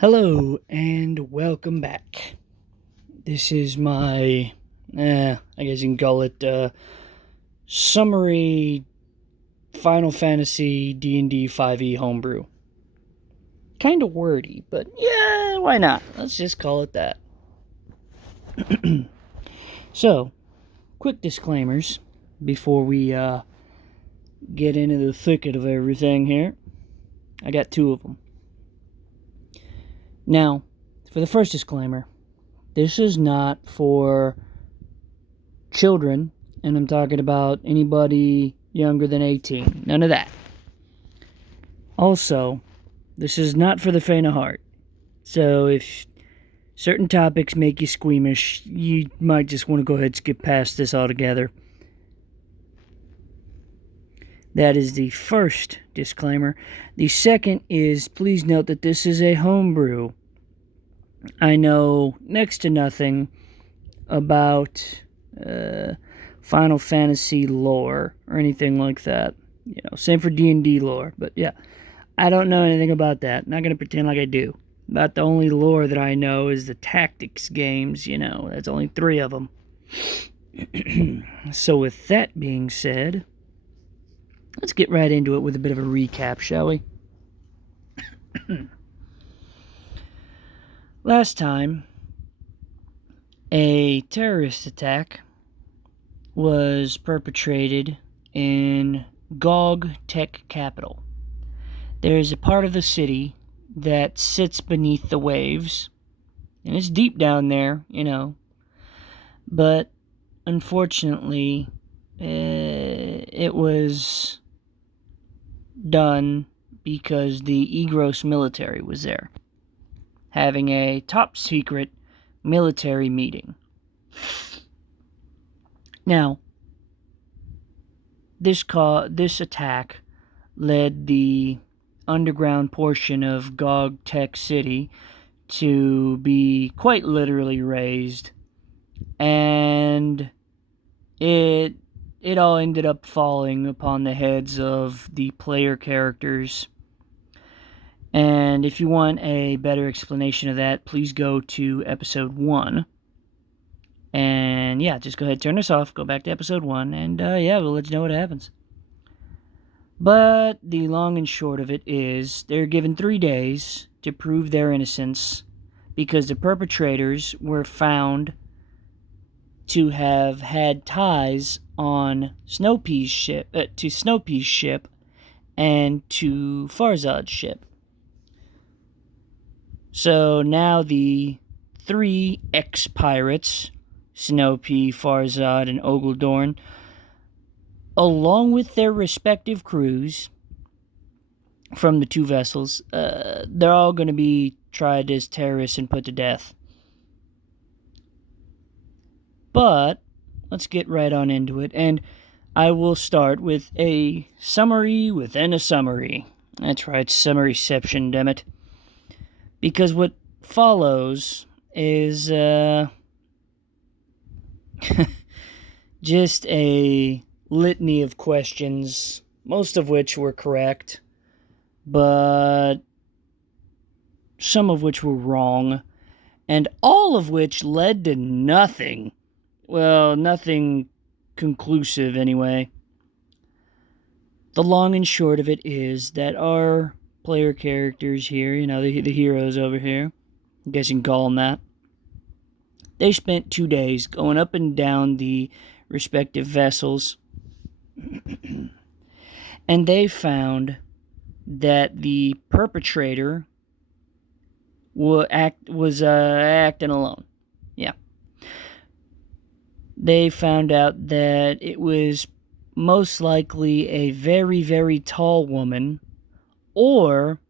Hello and welcome back. This is my, I guess you can call it, summary Final Fantasy D&D 5e homebrew. Kind of wordy, but yeah, why not? Let's just call it that. So, quick disclaimers before we get into the thicket of everything here. I got two of them. Now, for the first disclaimer, this is not for children, and I'm talking about anybody younger than 18. None of that. Also, this is not for the faint of heart. So if certain topics make you squeamish, you might just want to go ahead and skip past this altogether. That is the first disclaimer. The second is, please note that this is a homebrew. I know next to nothing about Final Fantasy lore or anything like that. Same for D&D lore. But yeah, I don't know anything about that. Not going to pretend like I do. About the only lore that I know is the tactics games, That's only 3 of them. So with that being said, let's get right into it with a bit of a recap, shall we? Last time, a terrorist attack was perpetrated in Gog Tech Capital. There is a part of the city that sits beneath the waves, and it's deep down there, but unfortunately, it was done because the Egros military was there, having a top secret military meeting. Now, this attack led the underground portion of Gog Tech City to be quite literally razed, and it all ended up falling upon the heads of the player characters. And if you want a better explanation of that, please go to episode 1. And yeah, just go ahead and turn this off, go back to episode 1, and we'll let you know what happens. But the long and short of it is, they're given 3 days to prove their innocence, because the perpetrators were found to have had ties on Snowpea's ship, to Snowpea's ship, and to Farzad's ship. So now the 3 ex-pirates, Snowpea, Farzad, and Ogul Dorn, along with their respective crews from the 2 vessels, they're all going to be tried as terrorists and put to death. But let's get right on into it, and I will start with a summary within a summary. That's right, summaryception, dammit. Because what follows is just a litany of questions, most of which were correct, but some of which were wrong, and all of which led to nothing. Well, nothing conclusive anyway. The long and short of it is that our player characters here, the heroes over here, I guess you can call them that, they spent 2 days going up and down the respective vessels, and they found that the perpetrator was acting alone. Yeah. They found out that it was most likely a very, very tall woman, or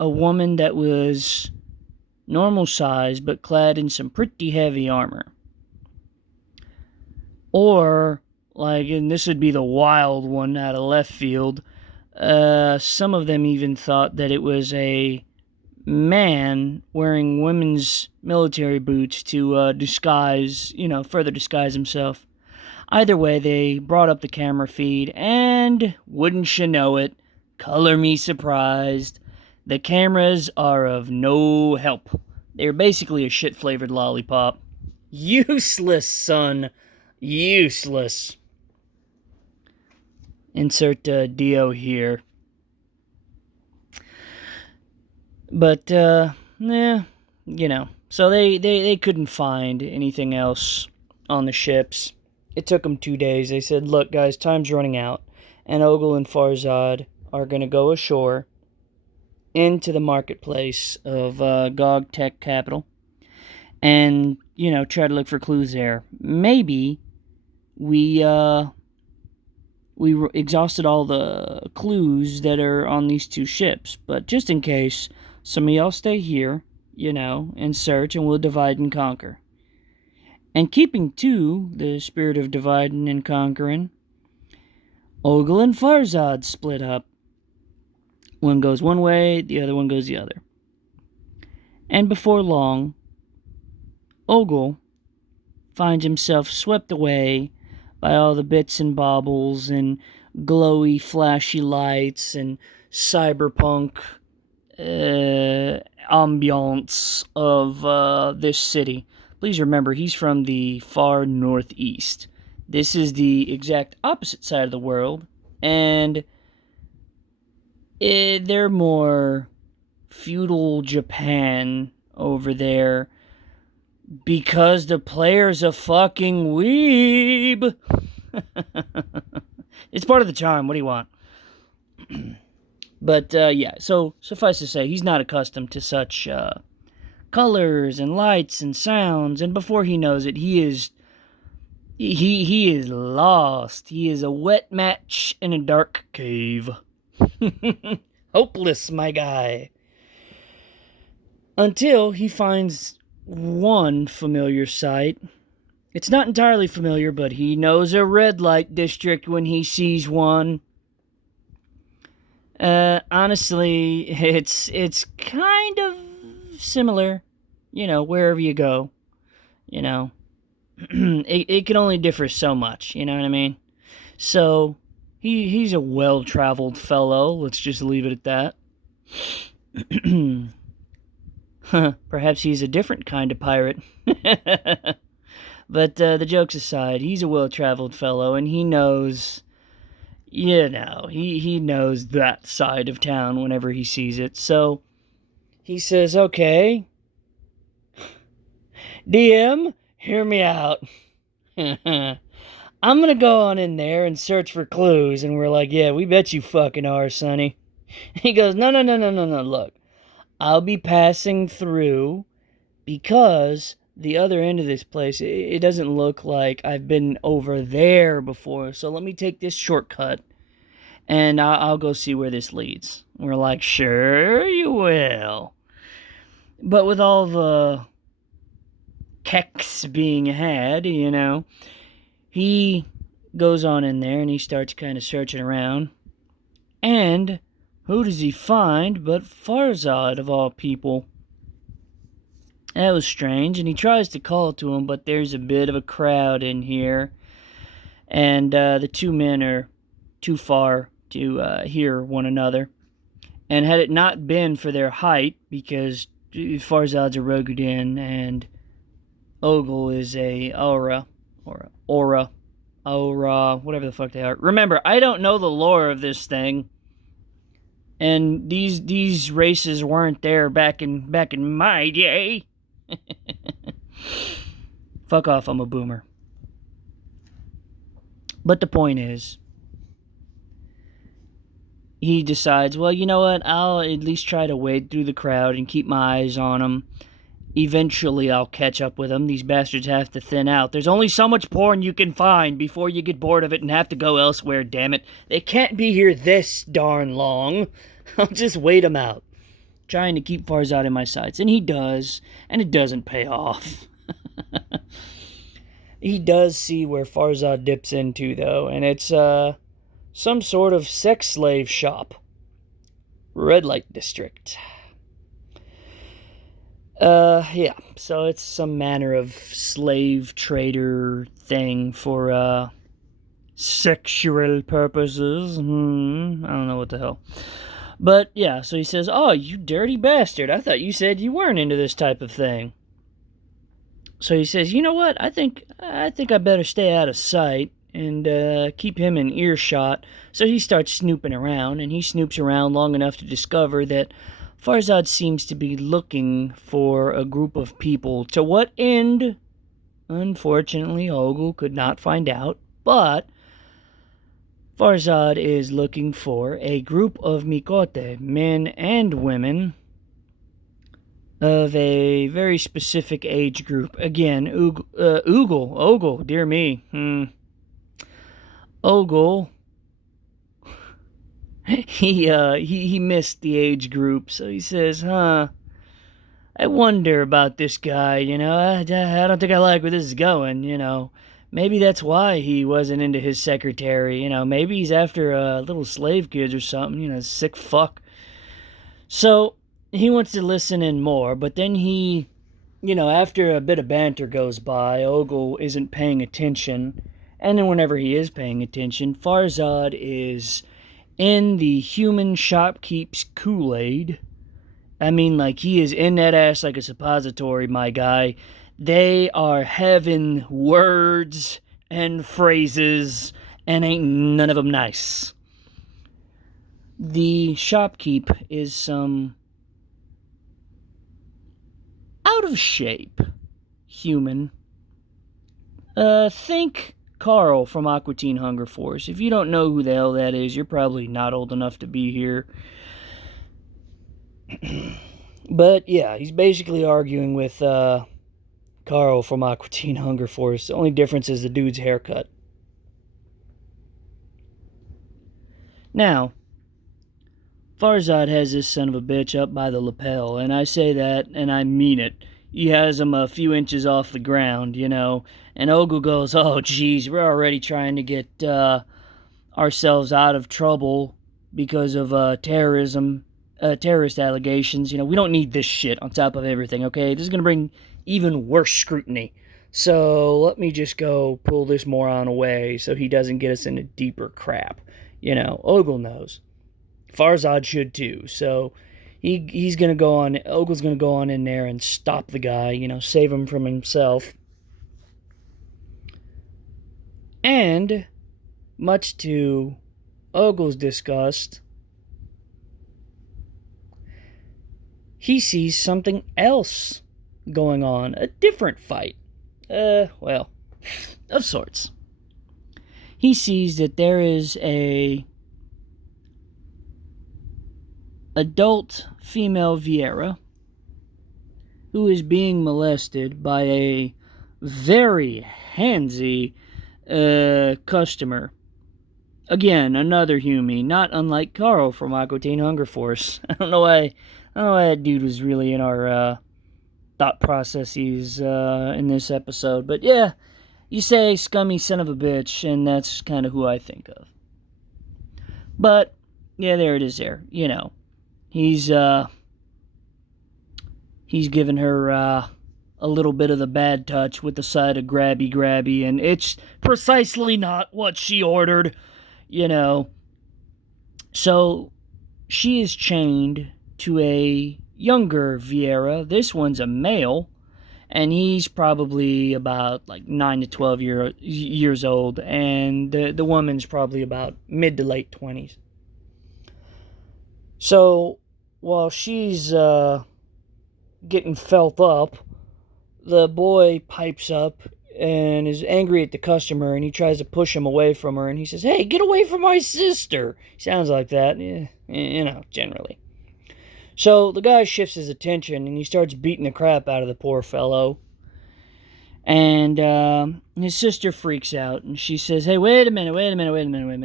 a woman that was normal size but clad in some pretty heavy armor. Or, and this would be the wild one out of left field, some of them even thought that it was a man wearing women's military boots to further disguise himself. Either way, they brought up the camera feed, and wouldn't you know it, color me surprised, The cameras are of no help. They're basically a shit-flavored lollipop. Useless, son. Useless. Insert Dio here. But, yeah, you know. So they couldn't find anything else on the ships. It took them 2 days. They said, look, guys, time's running out. And Ogul and Farzad are going to go ashore into the marketplace of Gog Tech Capital and, you know, try to look for clues there. Maybe we exhausted all the clues that are on these 2 ships, but just in case, some of y'all stay here, you know, and search, and we'll divide and conquer. And keeping to the spirit of dividing and conquering, Ogul and Farzad split up. One goes one way, the other one goes the other. And before long, Ogul finds himself swept away by all the bits and baubles and glowy, flashy lights and cyberpunk ambiance of this city. Please remember, he's from the far northeast. This is the exact opposite side of the world, and they're more feudal Japan over there because the player's a fucking weeb. It's part of the charm. What do you want? But, yeah, so suffice to say, he's not accustomed to such colors and lights and sounds, and before he knows it, he is lost. He is a wet match in a dark cave. Hopeless, my guy. Until he finds one familiar sight. It's not entirely familiar, but he knows a red light district when he sees one. Honestly, it's kind of similar, you know, wherever you go, you know. it can only differ so much, you know what I mean? So, he's a well-traveled fellow, let's just leave it at that. Perhaps he's a different kind of pirate. But the jokes aside, he's a well-traveled fellow, and he knows, you know, he knows that side of town whenever he sees it. So he says, okay, DM, hear me out. I'm gonna go on in there and search for clues. And we're like, yeah, we bet you fucking are, Sonny. He goes, no, look. I'll be passing through because the other end of this place, it doesn't look like I've been over there before. So let me take this shortcut and I'll go see where this leads. And we're like, sure you will. But with all the keks being had, you know, he goes on in there and he starts kind of searching around. And who does he find but Farzad, of all people? That was strange, and he tries to call to him, but there's a bit of a crowd in here. And the 2 men are too far to hear one another. And had it not been for their height, because Farzad's a Rogudan and Ogul is a Aura, whatever the fuck they are. Remember, I don't know the lore of this thing. And these races weren't there back in my day. Fuck off, I'm a boomer. But the point is, he decides, well, you know what, I'll at least try to wade through the crowd and keep my eyes on them. Eventually I'll catch up with them. These bastards have to thin out. There's only so much porn you can find before you get bored of it and have to go elsewhere, damn it. They can't be here this darn long. I'll just wait them out. Trying to keep Farzad in my sights. And he does. And it doesn't pay off. He does see where Farzad dips into, though. And it's some sort of sex slave shop. Red light district. Yeah. So it's some manner of slave trader thing for sexual purposes. I don't know what the hell. But yeah, so he says, "Oh, you dirty bastard. I thought you said you weren't into this type of thing." So he says, "You know what? I think I better stay out of sight and keep him in earshot." So he starts snooping around, and he snoops around long enough to discover that Farzad seems to be looking for a group of people. To what end? Unfortunately, Ogul could not find out, but Farzad is looking for a group of Mikote, men and women, of a very specific age group. Again, Ogul, dear me. Ogul, he missed the age group, so he says, I wonder about this guy, I don't think I like where this is going, Maybe that's why he wasn't into his secretary, maybe he's after little slave kids or something, sick fuck. So, he wants to listen in more, but then he, after a bit of banter goes by, Ogul isn't paying attention, and then whenever he is paying attention, Farzad is in the human shopkeep's Kool-Aid. I mean, like, he is in that ass like a suppository, my guy. They are having words and phrases, and ain't none of them nice. The shopkeep is some out of shape human. Think Carl from Aqua Teen Hunger Force. If you don't know who the hell that is, you're probably not old enough to be here. But yeah, he's basically arguing with Carl from Aqua Teen Hunger Force. The only difference is the dude's haircut. Now, Farzad has this son of a bitch up by the lapel, and I say that, and I mean it. He has him a few inches off the ground, and Ogul goes, "Oh, geez, we're already trying to get ourselves out of trouble because of terrorist allegations. We don't need this shit on top of everything, okay? This is going to bring even worse scrutiny. So let me just go pull this moron away so he doesn't get us into deeper crap." Ogul knows. Farzad should too. So he's going to go on, Ogul's going to go on in there and stop the guy, save him from himself. And, much to Ogul's disgust, he sees something else going on. A different fight. Well, of sorts. He sees that there is a adult female Viera who is being molested by a very handsy customer. Again, another Humie, not unlike Carl from Aqua Teen Hunger Force. I don't know why that dude was really in our thought processes in this episode. But yeah, you say scummy son of a bitch, and that's kind of who I think of. But, yeah, there it is there, He's given her a little bit of the bad touch with the side of grabby, and it's precisely not what she ordered, So she is chained to a younger Viera. This one's a male, and he's probably about like 9 to 12 years old, and the woman's probably about mid to late 20s. So, while she's getting felt up, the boy pipes up and is angry at the customer, and he tries to push him away from her, and he says, "Hey, get away from my sister!" Sounds like that, generally. So, the guy shifts his attention, and he starts beating the crap out of the poor fellow. And his sister freaks out, and she says, "Hey, wait a minute.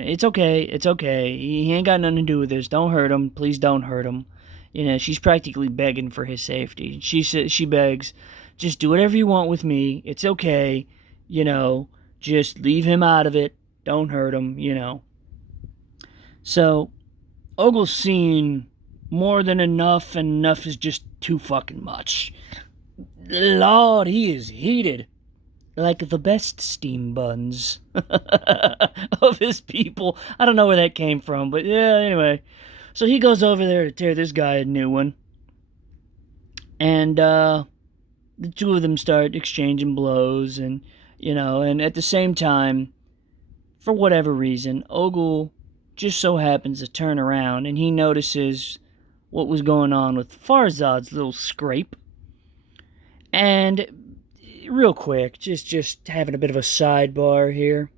It's okay. He ain't got nothing to do with this. Don't hurt him. Please don't hurt him." She's practically begging for his safety. She begs, "Just do whatever you want with me. It's okay. Just leave him out of it. Don't hurt him, So, Ogul's seen more than enough, and enough is just too fucking much. Lord, he is heated. Like the best steam buns of his people. I don't know where that came from, but yeah, anyway. So he goes over there to tear this guy a new one. And the two of them start exchanging blows, and and at the same time, for whatever reason, Ogul just so happens to turn around and he notices what was going on with Farzad's little scrape. And real quick, just having a bit of a sidebar here.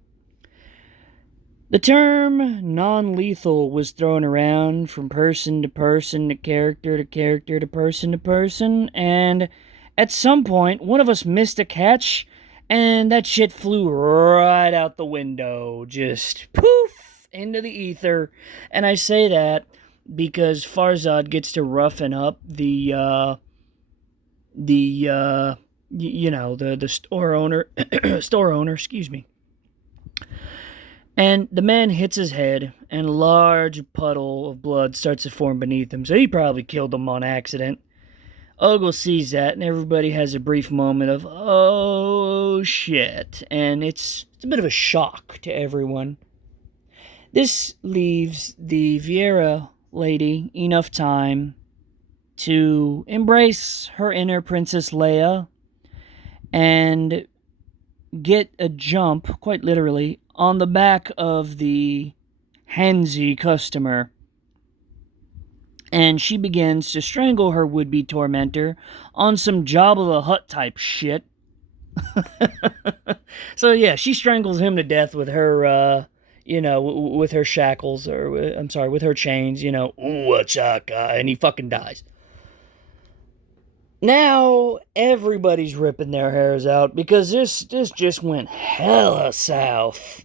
The term non-lethal was thrown around from person to person, to character to character, to person, and at some point, one of us missed a catch, and that shit flew right out the window, just poof, into the ether. And I say that because Farzad gets to roughen up the store owner, excuse me. And the man hits his head, and a large puddle of blood starts to form beneath him, so he probably killed him on accident. Ogul sees that, and everybody has a brief moment of, oh shit, and it's a bit of a shock to everyone. This leaves the Vieira lady enough time to embrace her inner Princess Leia and get a jump, quite literally, on the back of the handsy customer. And she begins to strangle her would-be tormentor on some Jabba the Hutt type shit. So yeah, she strangles him to death with her, with her shackles, or, with her chains, ooh, chaka, and he fucking dies. Now, everybody's ripping their hairs out because this just went hella south.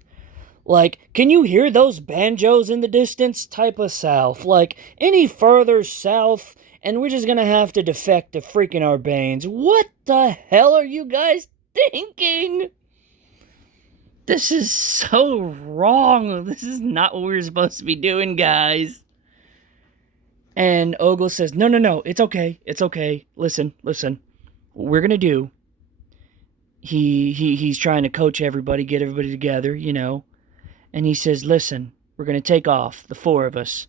Like, can you hear those banjos in the distance? Type of south. Like, any further south, and we're just gonna have to defect to freaking Arbanes. What the hell are you guys thinking? This is so wrong. This is not what we were supposed to be doing, guys. And Ogul says, no, it's okay. Listen. What we're gonna do, he's trying to coach everybody, get everybody together, and he says, listen, we're gonna take off, the four of us.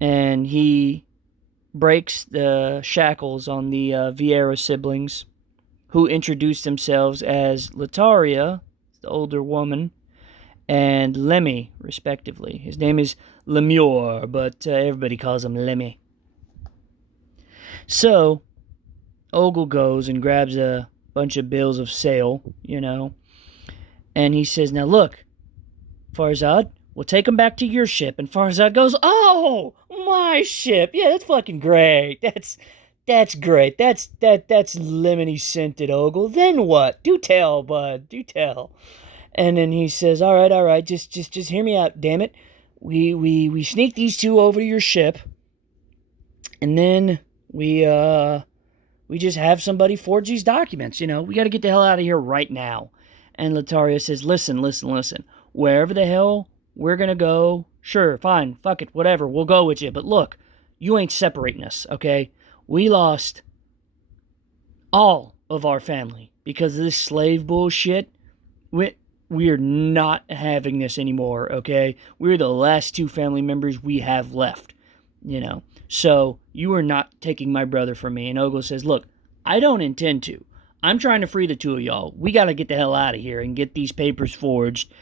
And he breaks the shackles on the Vieira siblings, who introduced themselves as Lataria, the older woman, and Lemmy, respectively. His name is Lemure, but everybody calls him Lemmy. So, Ogul goes and grabs a bunch of bills of sale, and he says, now look, Farzad, we'll take him back to your ship. And Farzad goes, oh, my ship. Yeah, that's fucking great. That's great. That's lemony scented, Ogul. Then what? Do tell, bud. Do tell. And then he says, all right, just hear me out, damn it. We sneak these two over to your ship, and then we just have somebody forge these documents, we got to get the hell out of here right now. And Lataria says, listen, wherever the hell we're gonna go, sure, fine, fuck it, whatever, we'll go with you, but look, you ain't separating us, okay? We lost all of our family because of this slave bullshit. We're not having this anymore, okay? We're the last two family members we have left, So, you are not taking my brother from me. And Ogul says, look, I don't intend to. I'm trying to free the two of y'all. We got to get the hell out of here and get these papers forged.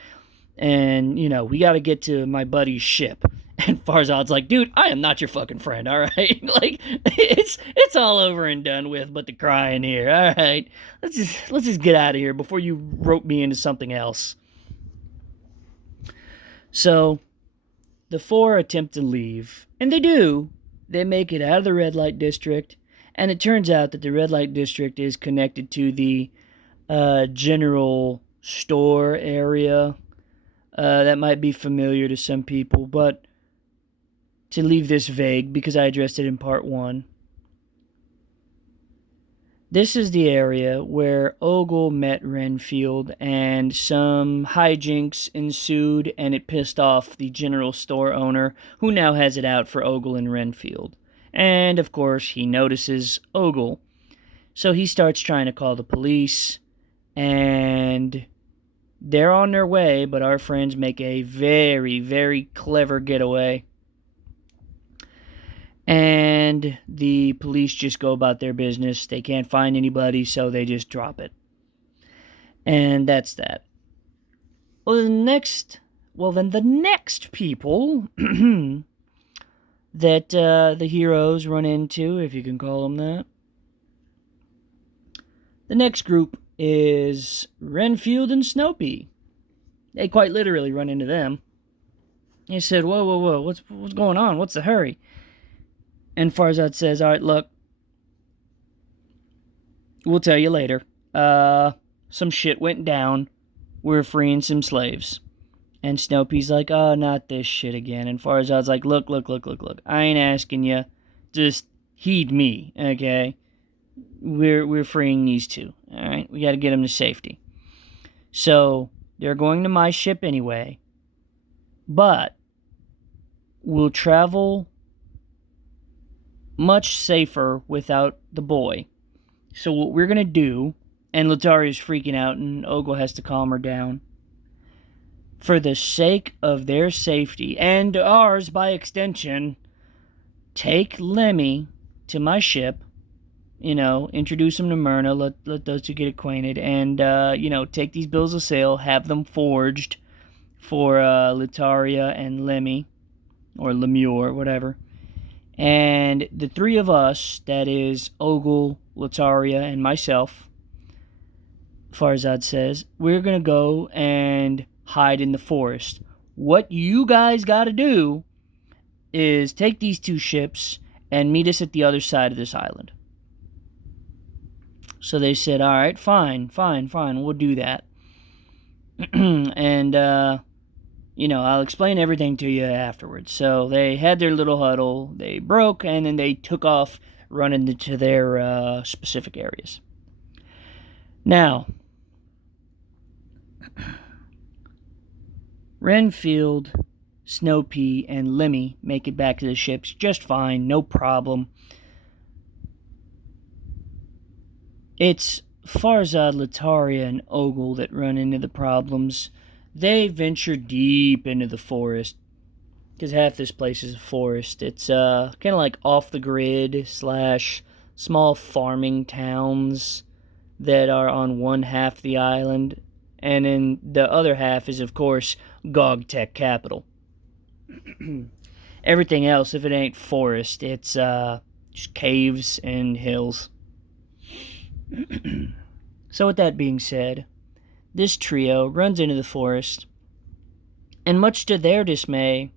And, we got to get to my buddy's ship. And Farzad's like, dude, I am not your fucking friend, all right? Like, it's all over and done with but the crying here, all right? Let's just get out of here before you rope me into something else. So, the four attempt to leave, and they do. They make it out of the red light district, and it turns out that the red light district is connected to the general store area. That might be familiar to some people, but to leave this vague because I addressed it in part 1. This is the area where Ogul met Renfield, and some hijinks ensued, and it pissed off the general store owner, who now has it out for Ogul and Renfield. And, of course, he notices Ogul. So he starts trying to call the police, and they're on their way, but our friends make a very, very clever getaway. And the police just go about their business. They can't find anybody, so they just drop it. And that's that. Well, then the next people that the heroes run into, if you can call them that, the next group is Renfield and Snopey. They quite literally run into them. He said, whoa, what's going on? What's the hurry? And Farzad says, all right, look, we'll tell you later. Some shit went down. We're freeing some slaves. And Snopey's like, oh, not this shit again. And Farzad's like, look. I ain't asking you. Just heed me, okay? We're freeing these two, all right? We got to get them to safety. So they're going to my ship anyway. But we'll travel much safer without the boy. So what we're going to do, and Lataria's freaking out, and Ogul has to calm her down. For the sake of their safety, and ours by extension, take Lemmy to my ship, introduce him to Myrna, let those two get acquainted, and, take these bills of sale, have them forged for Lataria and Lemmy, or Lemure, whatever. And the three of us, that is Ogul, Lataria, and myself, Farzad says, we're going to go and hide in the forest. What you guys got to do is take these two ships and meet us at the other side of this island. So they said, all right, fine, we'll do that. And, I'll explain everything to you afterwards. So they had their little huddle, they broke, and then they took off running into their specific areas. Now, Renfield, Snopey, and Lemmy make it back to the ships just fine, no problem. It's Farzad, Lataria, and Ogul that run into the problems. They venture deep into the forest, because half this place is a forest. It's kind of like off the grid / small farming towns that are on one half the island, and then the other half is, of course, Gog Tech capital. Everything else, if it ain't forest, it's just caves and hills. So with that being said, this trio runs into the forest, and much to their dismay,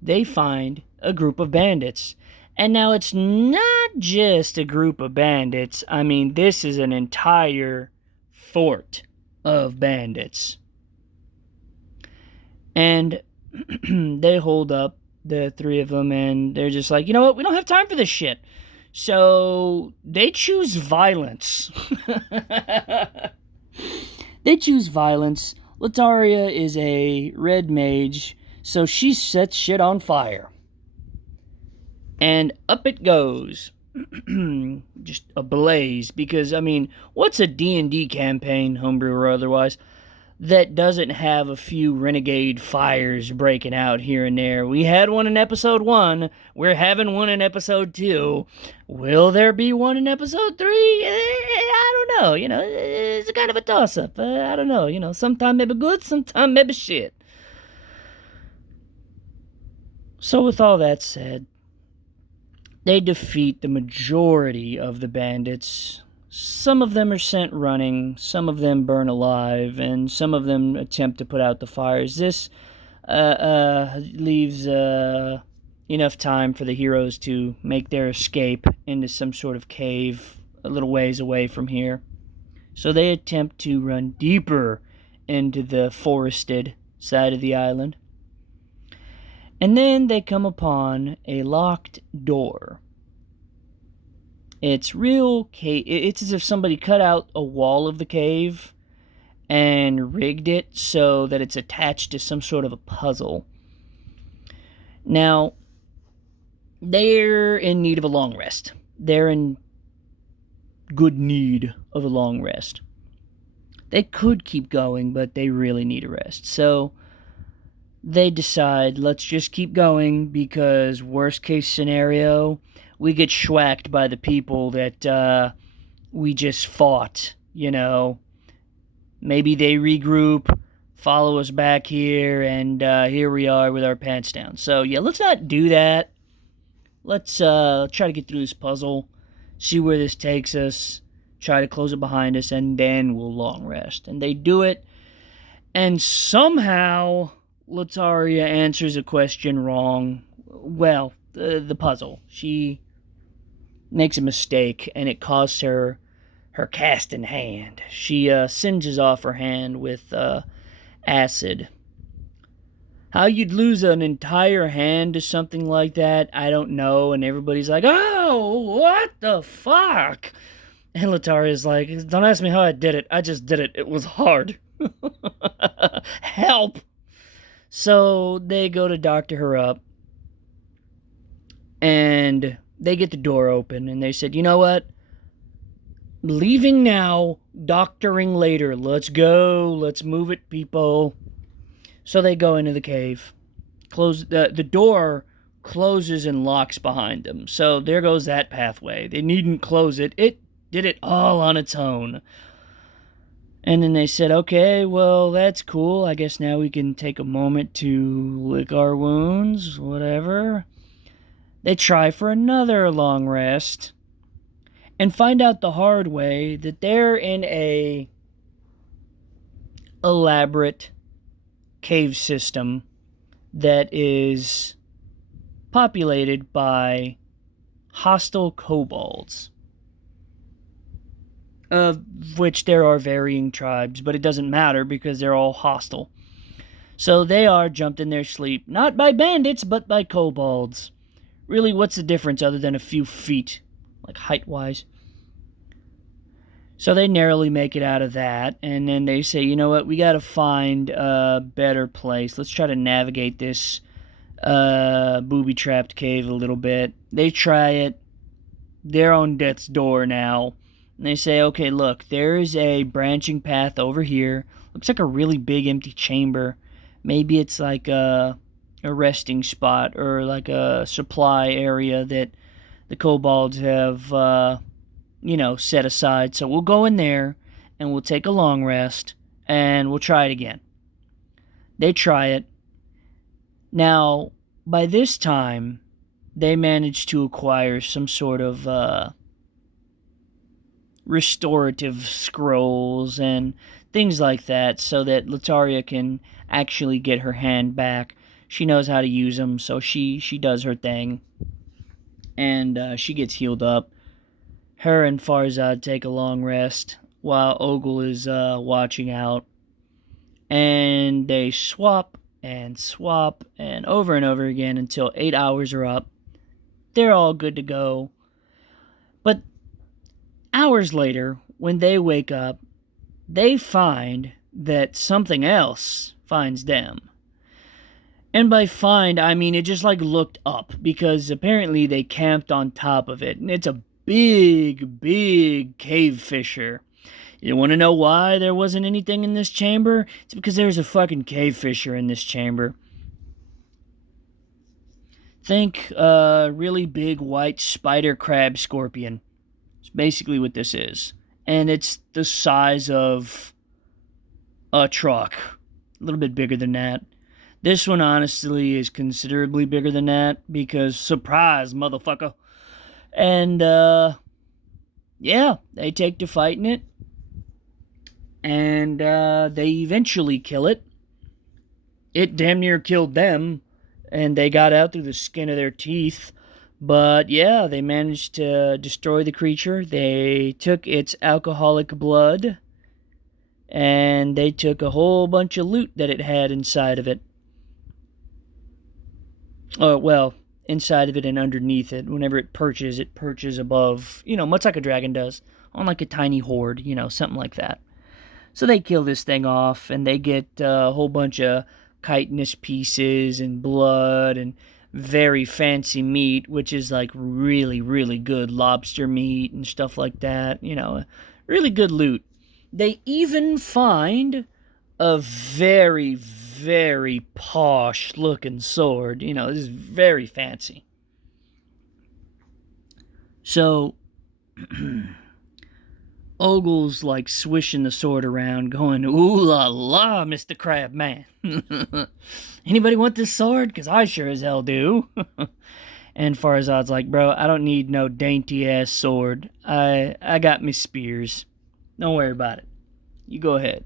they find a group of bandits. And now it's not just a group of bandits. I mean, this is an entire fort of bandits. And they hold up, the three of them, and they're just like, you know what, we don't have time for this shit. So they choose violence. They choose violence. Lataria is a red mage, so she sets shit on fire. And up it goes. Just ablaze. Because, I mean, what's a D&D campaign, homebrew or otherwise, that doesn't have a few renegade fires breaking out here and there? We had one in episode 1. We're having one in episode 2. Will there be one in episode 3? I don't know. It's kind of a toss-up. I don't know. Sometime maybe good, sometime maybe shit. So with all that said, they defeat the majority of the bandits. Some of them are sent running, some of them burn alive, and some of them attempt to put out the fires. This leaves enough time for the heroes to make their escape into some sort of cave a little ways away from here. So they attempt to run deeper into the forested side of the island. And then they come upon a locked door. It's it's as if somebody cut out a wall of the cave and rigged it so that it's attached to some sort of a puzzle. Now, they're in need of a long rest. They're in good need of a long rest. They could keep going, but they really need a rest. So they decide, let's just keep going, because worst case scenario, we get schwacked by the people that we just fought, Maybe they regroup, follow us back here, and here we are with our pants down. So, yeah, let's not do that. Let's try to get through this puzzle, see where this takes us, try to close it behind us, and then we'll long rest. And they do it, and somehow Lataria answers a question wrong. Well, the puzzle. She makes a mistake, and it costs her casting hand. She singes off her hand with acid. How you'd lose an entire hand to something like that, I don't know. And everybody's like, oh, what the fuck? And Lataria's like, don't ask me how I did it. I just did it. It was hard. Help! So they go to doctor her up. And they get the door open. And they said, you know what? Leaving now, doctoring later. Let's go. Let's move it, people. So they go into the cave. The door closes and locks behind them. So there goes that pathway. They needn't close it. It did it all on its own. And then they said, okay, well, that's cool. I guess now we can take a moment to lick our wounds, whatever. They try for another long rest and find out the hard way that they're in a elaborate cave system that is populated by hostile kobolds, of which there are varying tribes, but it doesn't matter because they're all hostile. So they are jumped in their sleep, not by bandits, but by kobolds. Really, what's the difference other than a few feet, like height-wise? So they narrowly make it out of that, and then they say, you know what, we gotta find a better place. Let's try to navigate this booby-trapped cave a little bit. They try it. They're on death's door now. And they say, okay, look, there's a branching path over here. Looks like a really big empty chamber. Maybe it's like a resting spot or like a supply area that the kobolds have set aside. So we'll go in there and we'll take a long rest and we'll try it again. They try it. Now, by this time, they manage to acquire some sort of restorative scrolls and things like that so that Lataria can actually get her hand back. She knows how to use them, so she does her thing. And she gets healed up. Her and Farzad take a long rest while Ogul is watching out. And they swap and over and over again until 8 hours are up. They're all good to go. But hours later, when they wake up, they find that something else finds them. And by find, I mean it just looked up, because apparently they camped on top of it. And it's a big cave fissure. You want to know why there wasn't anything in this chamber? It's because there's a fucking cave fissure in this chamber. Think really big white spider crab scorpion. It's basically what this is. And it's the size of a truck. A little bit bigger than that. This one, honestly, is considerably bigger than that because, surprise, motherfucker. And, yeah, they take to fighting it. And they eventually kill it. It damn near killed them. And they got out through the skin of their teeth. But, yeah, they managed to destroy the creature. They took its alcoholic blood. And they took a whole bunch of loot that it had inside of it. Well, inside of it and underneath it. Whenever it perches above, much like a dragon does. On like a tiny hoard, something like that. So they kill this thing off, and they get a whole bunch of chitinous pieces and blood and very fancy meat, which is like really, really good lobster meat and stuff like that. Really good loot. They even find a very, very posh looking sword. This is very fancy. So, Ogul's like swishing the sword around, going, "Ooh la la, Mr. Crab Man. Anybody want this sword? Because I sure as hell do." And Farzad's like, "Bro, I don't need no dainty ass sword. I got me spears. Don't worry about it. You go ahead."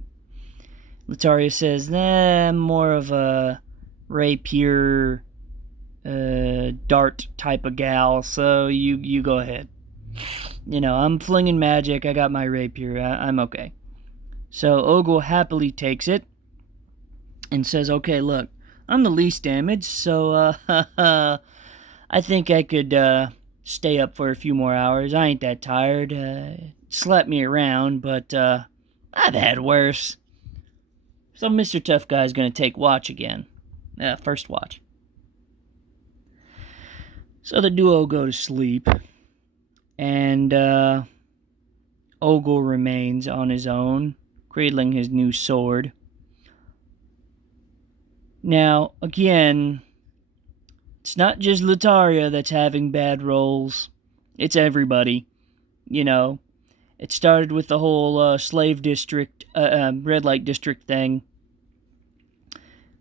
Lataria says, "Nah, I'm more of a rapier, dart type of gal, so you go ahead. I'm flinging magic. I got my rapier. I'm okay." So Ogul happily takes it and says, "Okay, look, I'm the least damaged, so I think I could stay up for a few more hours. I ain't that tired. Slapped me around, but I've had worse. So Mr. Tough Guy's gonna take watch again. First watch." So the duo go to sleep, and Ogul remains on his own, cradling his new sword. Now, again, it's not just Lataria that's having bad rolls. It's everybody. It started with the whole slave district, red light district thing.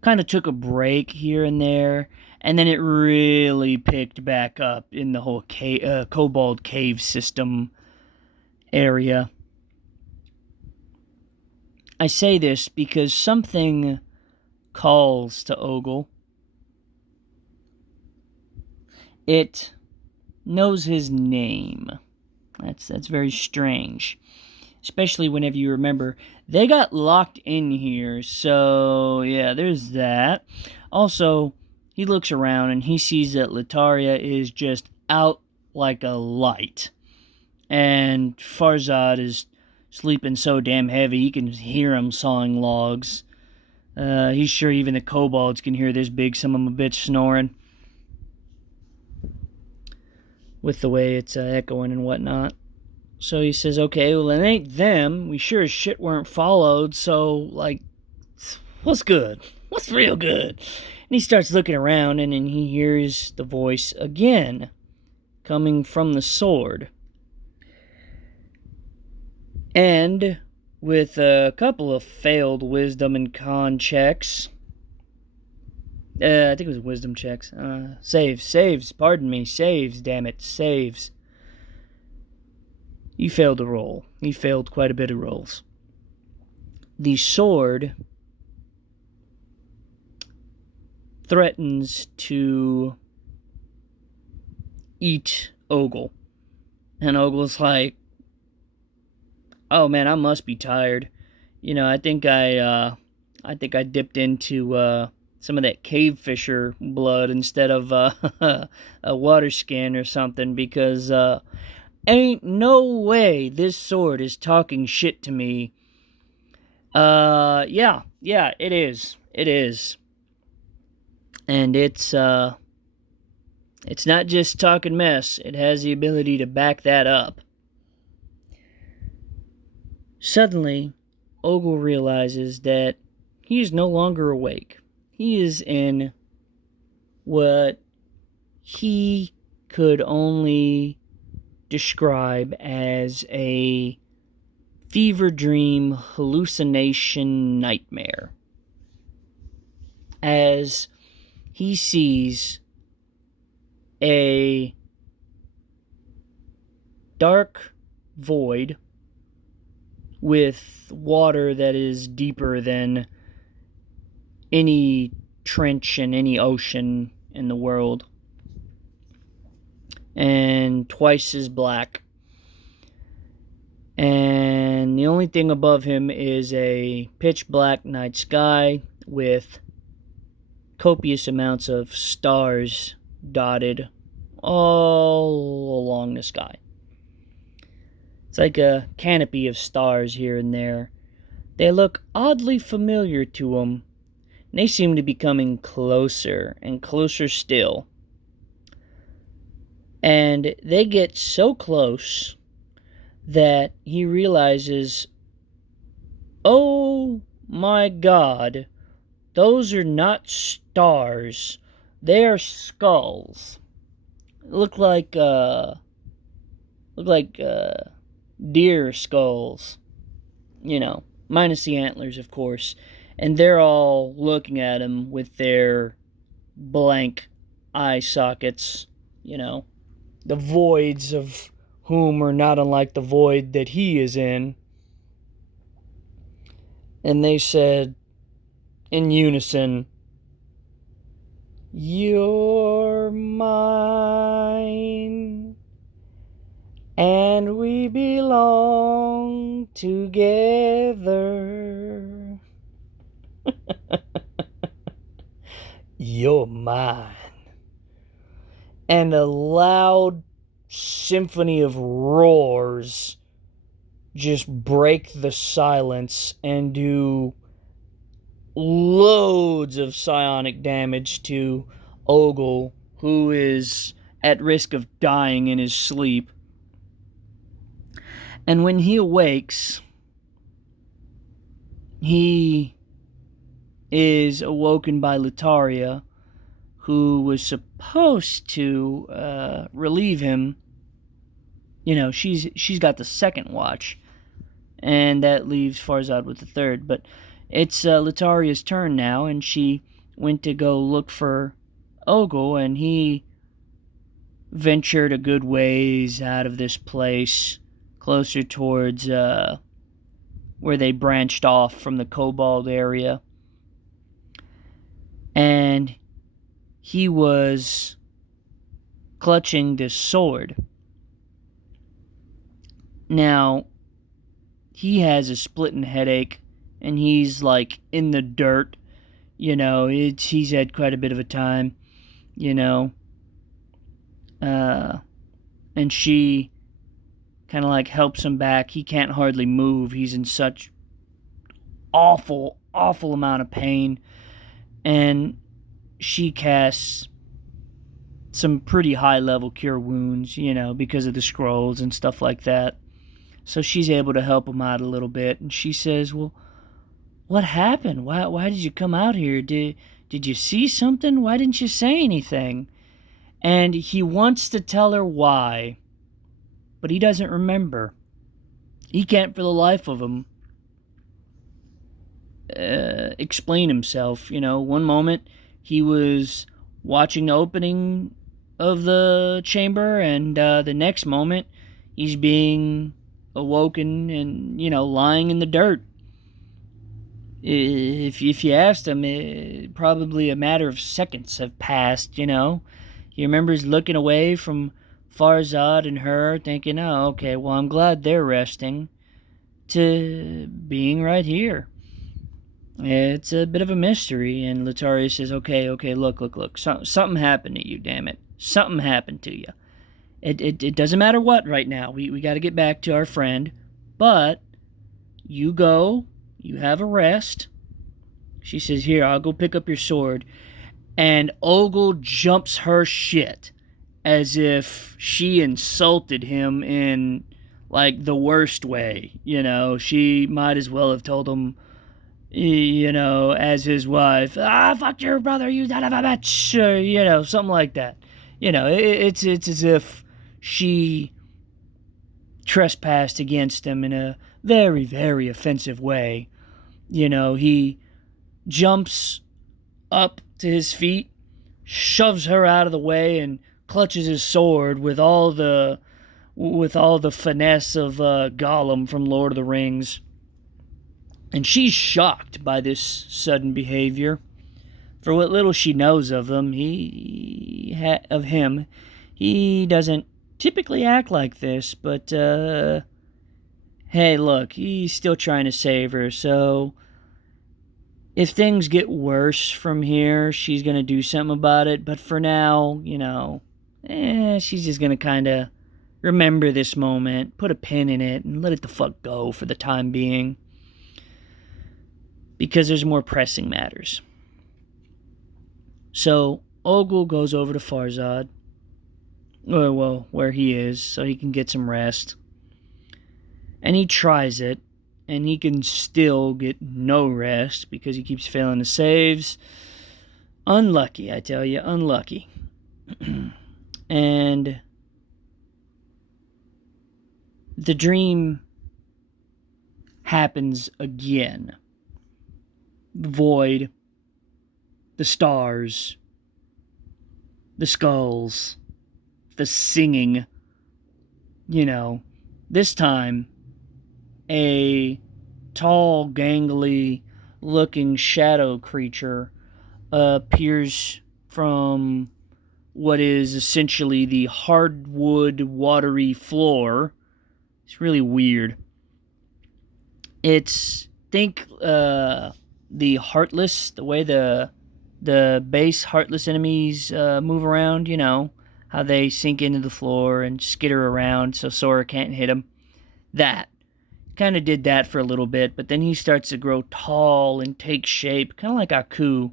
Kind of took a break here and there, and then it really picked back up in the whole Kobold Cave system area. I say this because something calls to Ogul. It knows his name. That's very strange. Especially whenever you remember they got locked in here. So, yeah, there's that. Also, he looks around and he sees that Lataria is just out like a light. And Farzad is sleeping so damn heavy he can hear him sawing logs. He's sure even the kobolds can hear this big son of a bitch snoring, with the way it's echoing and whatnot. So he says, "Okay, well, it ain't them. We sure as shit weren't followed, so, like, what's good? What's real good?" And he starts looking around, and then he hears the voice again, coming from the sword. And with a couple of failed wisdom and con checks, I think it was wisdom checks. Saves, pardon me, saves, damn it, saves. He failed a roll. He failed quite a bit of rolls. The sword threatens to eat Ogul. And Ogul's like, "Oh man, I must be tired. I think I dipped into some of that cave fisher blood instead of a water skin or something, because ain't no way this sword is talking shit to me." Yeah, it is. It is. And it's not just talking mess. It has the ability to back that up. Suddenly, Ogul realizes that he is no longer awake. He is in what he could only describe as a fever dream hallucination nightmare, as he sees a dark void with water that is deeper than any trench in any ocean in the world, and twice as black. And the only thing above him is a pitch black night sky with copious amounts of stars dotted all along the sky. It's like a canopy of stars here and there. They look oddly familiar to him, and they seem to be coming closer and closer still. And they get so close that he realizes, oh my God, those are not stars. They are skulls. Look like look like deer skulls, minus the antlers, of course. And they're all looking at him with their blank eye sockets, the voids of whom are not unlike the void that he is in. And they said in unison, "You're mine, and we belong together. You're mine." And a loud symphony of roars just break the silence and do loads of psionic damage to Ogul, who is at risk of dying in his sleep. And when he awakes, he is awoken by Litaria, who was supposed to relieve him. She's got the second watch, and that leaves Farzad with the third. But it's Litaria's turn now, and she went to go look for Ogul, and he ventured a good ways out of this place, closer towards where they branched off from the Kobold area. And he was clutching this sword. Now, he has a splitting headache, and he's like in the dirt. He's had quite a bit of a time, and she kind of like helps him back. He can't hardly move. He's in such awful amount of pain. And she casts some pretty high level cure wounds, because of the scrolls and stuff like that. So she's able to help him out a little bit. And she says, "Well, what happened? Why did you come out here? Did you see something? Why didn't you say anything?" And he wants to tell her why, but he doesn't remember. He can't for the life of him explain himself. One moment he was watching the opening of the chamber, and the next moment he's being awoken and lying in the dirt. If you asked him, probably a matter of seconds have passed. He remembers looking away from Farzad and her, thinking, "Oh, okay, well, I'm glad they're resting," to being right here. It's a bit of a mystery, and Litaria says, okay, look. Something happened to you, damn it. Something happened to you. It doesn't matter what right now. We got to get back to our friend, but you go, you have a rest. She says, "Here, I'll go pick up your sword." And Ogul jumps her shit as if she insulted him in, like, the worst way. She might as well have told him, as his wife, "Fuck your brother, you son of a bitch," or, something like that. It's as if she trespassed against him in a very, very offensive way. He jumps up to his feet, shoves her out of the way, and clutches his sword with all the finesse of Gollum from Lord of the Rings. And she's shocked by this sudden behavior. For what little she knows of him, he doesn't typically act like this, but hey, look, he's still trying to save her, so if things get worse from here, she's going to do something about it. But for now, she's just going to kind of remember this moment, put a pin in it, and let it the fuck go for the time being. Because there's more pressing matters. So Ogul goes over to Farzad, where he is, so he can get some rest. And he tries it, and he can still get no rest because he keeps failing the saves. Unlucky, I tell you, unlucky. And the dream happens again. The void, the stars, the skulls, the singing. This time, a tall, gangly looking shadow creature appears from what is essentially the hardwood, watery floor. It's really weird. Think the Heartless, the way the base Heartless enemies move around, how they sink into the floor and skitter around so Sora can't hit them. That. Kind of did that for a little bit, but then he starts to grow tall and take shape, kind of like Aku.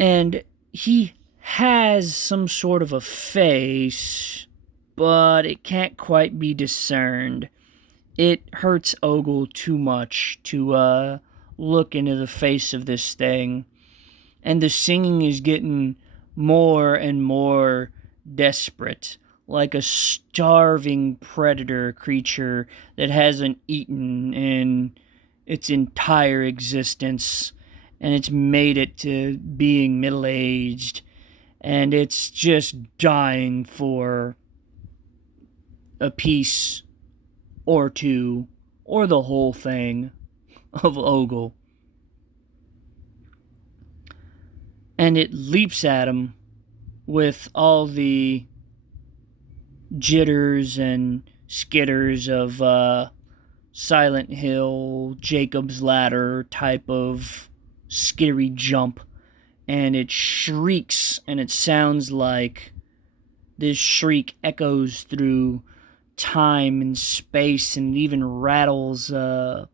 And he has some sort of a face, but it can't quite be discerned. It hurts Ogul too much to look into the face of this thing. And the singing is getting more and more desperate, like a starving predator creature that hasn't eaten in its entire existence, and it's made it to being middle-aged, and it's just dying for a piece or two, or the whole thing, of Ogul. And it leaps at him with all the jitters and skitters of Silent Hill, Jacob's Ladder type of skittery jump. And it shrieks, and it sounds like this shriek echoes through time and space, and it even rattles the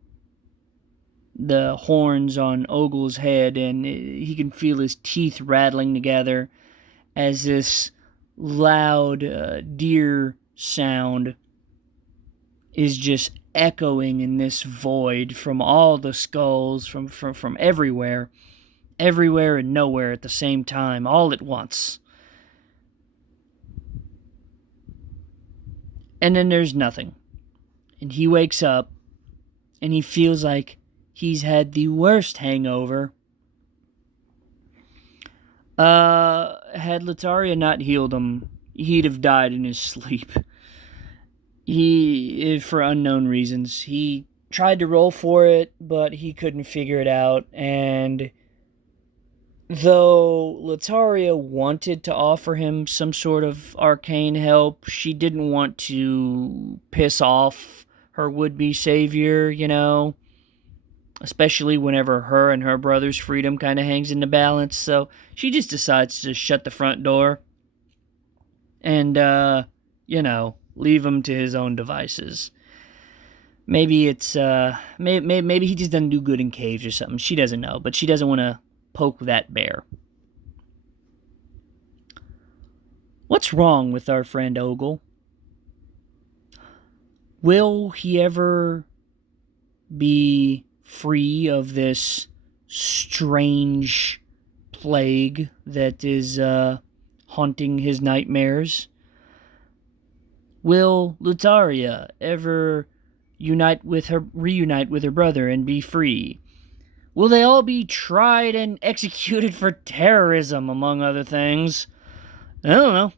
horns on Ogul's head, and he can feel his teeth rattling together as this loud deer sound is just echoing in this void from all the skulls, from everywhere and nowhere at the same time, all at once. And then there's nothing. And he wakes up, and he feels like he's had the worst hangover. Had Lataria not healed him, he'd have died in his sleep. For unknown reasons, he tried to roll for it, but he couldn't figure it out, and though Lataria wanted to offer him some sort of arcane help, she didn't want to piss off her would-be savior, especially whenever her and her brother's freedom kind of hangs in the balance. So she just decides to shut the front door and, leave him to his own devices. Maybe it's, maybe he just doesn't do good in caves or something. She doesn't know, but she doesn't want to poke that bear. What's wrong with our friend Ogul? Will he ever be free of this strange plague that is haunting his nightmares? Will Lataria ever reunite with her brother and be free? Will they all be tried and executed for terrorism, among other things? I don't know.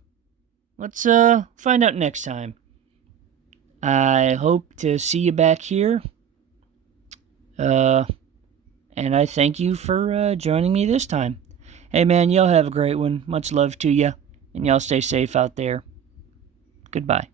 Let's find out next time. I hope to see you back here. And I thank you for joining me this time. Hey man, y'all have a great one. Much love to you. And y'all stay safe out there. Goodbye.